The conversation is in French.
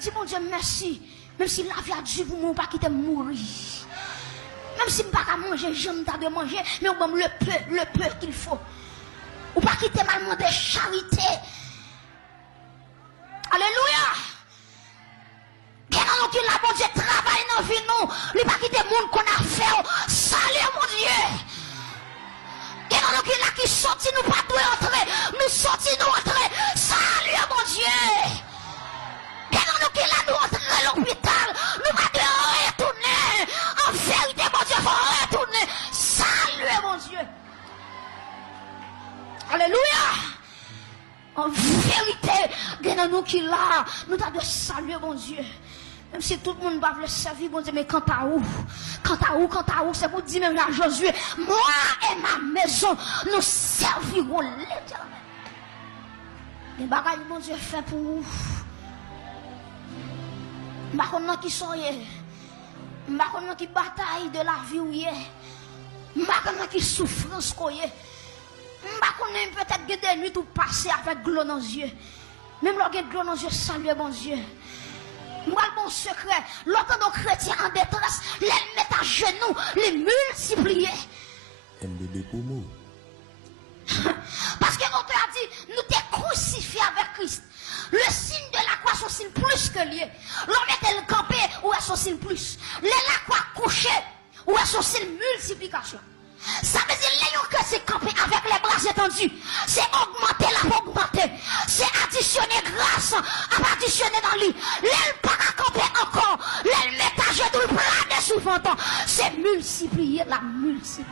Dis mon Dieu merci. Même si la vie a dû pour moi, pas quitter mourir. Même si je ne peux pas manger, j'aime de manger, mais on me le peu qu'il faut. Ou pas quitter mal demander charité. Alléluia. Bien nous qui la bon Dieu travaille dans la vie nous. Il pas quitter le monde qu'on a fait. Salut mon Dieu. Bien nous qui là qui sorti nous pas doit entrer. Nous sorti nous entrer. Salut mon Dieu. Bien nous qui là nous entrer à l'hôpital. Nous pas doit retourner. En vérité mon Dieu faut retourner. Salut mon Dieu. Alléluia. En vérité, bien nous qui là, nous t'avons salué, mon Dieu. Même si tout le monde va le servir, bon Dieu, mais quant à où, c'est pour dire même à Josué, moi et ma maison, nous servirons l'Éternel. Les bagailles, mon Dieu, fait pour vous. Maintenant qui soyez, maintenant qui bataille de la vie où y est, maintenant qui souffrance qu'on y est. Peut-être que des nuits tout passer avec gloire dans les yeux. Même lorsque gloire dans les yeux, salut mon Dieu. Moi, mon secret, lorsque nos chrétiens en détresse, les mettre à genoux, les multiplier. MBB pour moi. Parce que notre a dit, nous t'es crucifiés avec Christ. Le signe de la croix, son signe plus que lié. L'homme est le campé, où est son signe plus. La croix couchée, où est son signe multiplication. Ça veut dire que c'est camper avec les bras étendus. C'est augmenter la augmenter. C'est additionner grâce à additionner dans lui. L'aile pas à camper encore. L'aile met à genoux, planer sous le ventre. C'est multiplier la multiplication.